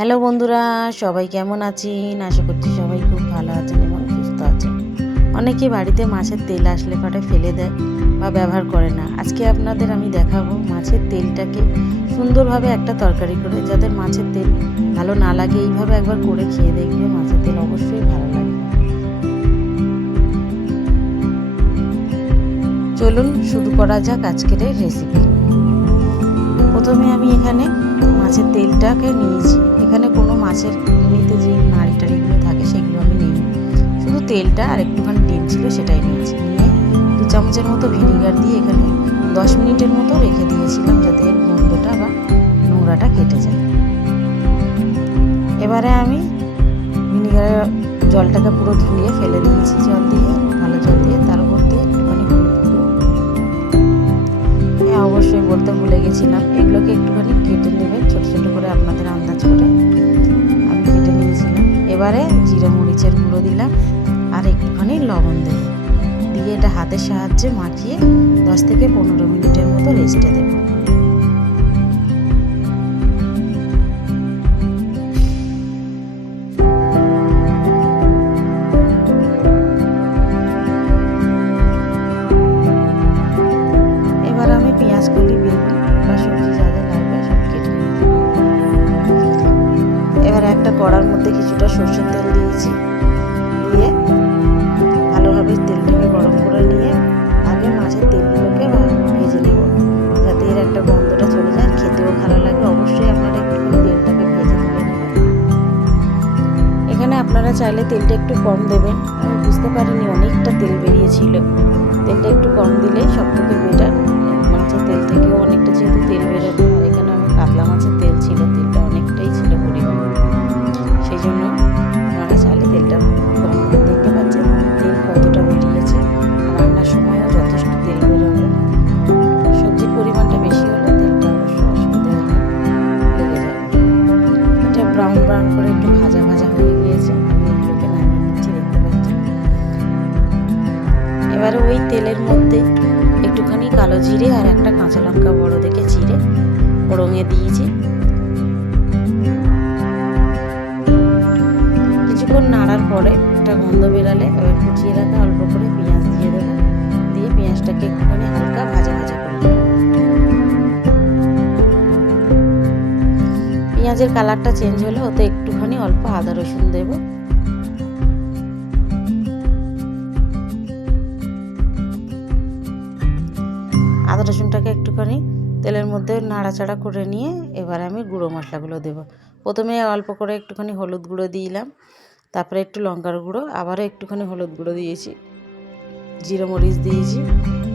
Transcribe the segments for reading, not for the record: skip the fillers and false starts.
Hello বন্ধুরা, সবাই কেমন আছেন? আশা করছি সবাই খুব ভালো আছেন এবং সুস্থ আছেন। অনেকে বাড়িতে মাছের তেল আসলে পাটে ফেলে দেয় বা ব্যবহার করে না। আজকে আপনাদের আমি দেখাবো মাছের তেলটাকে সুন্দরভাবে একটা তরকারি করে, যাদের মাছের তেল ভালো না লাগে এইভাবে একবার করে খেয়ে দেখবে, মাছের তেল অবশ্যই ভালো লাগবে। চলুন শুরু করা যাক আজকের এই রেসিপি। প্রথমে আমি এখানে মাছের তেলটাকে নিয়েছি। এখানে কোনো মাছের এমনিতে যে নাড়ি টাড়িগুলো থাকে সেগুলো আমি নিইনি, শুধু তেলটা আর একটুখানি ডিম ছিল সেটাই নিয়েছি। নিয়ে 2 চামচের মতো ভিনিগার দিয়ে এখানে 10 মিনিটের মতো রেখে দিয়েছিলাম, যাতে এর গন্ধটা বা নোংরাটা কেটে যায়। এবারে আমি ভিনিগারের জলটাকে পুরো ধুয়ে ফেলে দিয়েছি, জল দিয়ে ভালো জল দিয়ে। তার উপর দিয়ে একটুখানি হলুদ গুঁড়ো, অবশ্যই বলতে ভুলে গেছিলাম, এগুলোকে একটুখানি কেটে নেবেন ছোটো ছোটো করে আপনাদের আন্দাজ করে। আমি কেটে নিয়েছিলাম। এবারে জিরে মরিচের গুঁড়ো দিলাম আর একটুখানি লবণ দেব, দিয়ে এটা হাতের সাহায্যে মাখিয়ে 10 থেকে 15 মিনিটের মতো রেস্টে দেব। এবার আমি পেঁয়াজ কলি, বেগুন বা সবজি যা যা লাগবে সব কেটে নিয়েছি। এবার একটা কড়ার মধ্যে কিছুটা সরষের তেল দিয়েছি, দিয়ে ভালোভাবে তেলটাকে গরম করে নিয়ে আগে মাছের তেলগুলোকে ভেজে নেব, যাতে এর একটা গন্ধটা চলে যায়, খেতেও ভালো লাগে। অবশ্যই আপনারা একটু তেলটাকে ভেজে তুলে নেবেন। এখানে আপনারা চাইলে তেলটা একটু কম দেবেন। আমি বুঝতে পারিনি অনেকটা তেল বেরিয়েছিল, তেলটা একটু কম দিলেই সব থেকে বেটার। মাছের তেল থেকেও অনেকটা যেহেতু তেল বেরোবে, আর এখানে আমি কাতলা মাছের তেল ছিল, তেলটা অনেকটাই ছিল পরিমাণ, সেই জন্য আপনারা চাইলে তেলটা কম করে। দেখতে পাচ্ছেন তেল কতটা বেরিয়েছে, রান্নার সময়ও যথেষ্ট তেল বেরোবে। সবজির পরিমাণটা বেশি হলে তেলটা অবশ্যই অসুবিধা লেগে যাবে। এটা ব্রাউন ব্রাউন করে একটু ভাজা ভাজা হয়ে গিয়েছে, আমি এগুলোকে নামিয়ে নিচ্ছি, দেখতে পাচ্ছেন। এবারে ওই তেলের মধ্যে একটুখানি কালো জিরে আর একটা কাঁচা লঙ্কা বড় দেখে চিড়ে ফোড়নে দিয়েছি। কিছুক্ষণ নাড়ার পরে একটা গন্ধ বেরালে এবার কুচিয়ে রাখা অল্প করে পেঁয়াজ দিয়ে দেবো, দিয়ে পেঁয়াজটাকে একটুখানি হালকা ভাজা ভাজা করে দেবো। পেঁয়াজের কালারটা চেঞ্জ হলে ওতে একটুখানি অল্প আদা রসুন দেবো। আদা রসুনটাকে একটুখানি তেলের মধ্যে নাড়াচাড়া করে নিয়ে এবার আমি গুঁড়ো মশলাগুলো দেবো। প্রথমে অল্প করে একটুখানি হলুদ গুঁড়ো দিলাম, তারপরে একটু লঙ্কার গুঁড়ো, আবারও একটুখানি হলুদ গুঁড়ো দিয়েছি, জিরে মরিচ দিয়েছি,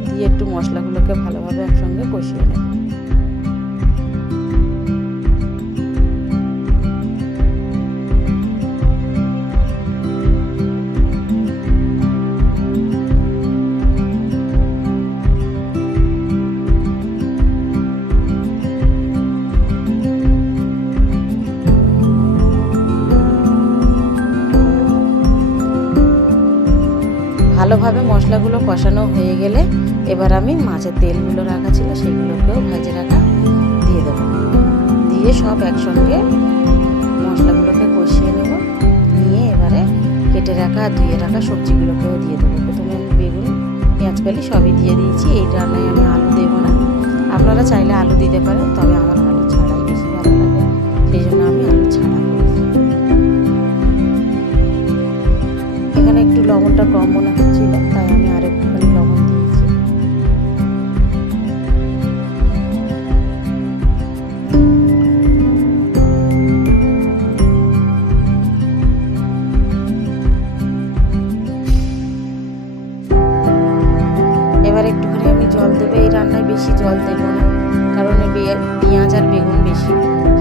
দিয়ে একটু মশলাগুলোকে ভালোভাবে একসঙ্গে কষিয়ে নেব। ভালোভাবে মশলাগুলো কষানো হয়ে গেলে এবার আমি মাছের তেলগুলো রাখা ছিল সেগুলোকেও ভেজে রাখা দিয়ে দেবো, দিয়ে সব একসঙ্গে মশলাগুলোকে কষিয়ে নেব। নিয়ে এবারে কেটে রাখা আর ধুয়ে রাখা সবজিগুলোকেও দিয়ে দেবো। প্রথমে আমি বেগুন, পেঁয়াজ কালি সবই দিয়ে দিয়েছি। এই রান্নায় আমি আলু দেবো না, আপনারা চাইলে আলু দিতে পারেন, তবে আমার আলু ছাড়াই বেশি ভালো লাগে, সেই জন্য আমি আলু ছাড়া করেছি। এখানে একটু লবণটা কম মনে হচ্ছিল, তাই আমি আর একটুখানি লবণ দিয়েছি। এবার একটুখানি আমি জল দেবো। এই রান্নায় বেশি জল দেবো না, কারণ পেঁয়াজ আর বেগুন বেশি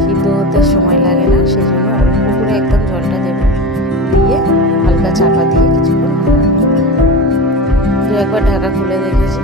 সিদ্ধ হতে সময় লাগে না, সেই জন্য অল্প করে একদম জলটা দেবো, দিয়ে হালকা চাপা দিয়ে কিছুক্ষণ একবার ঢাকা খুলে দেখেছি।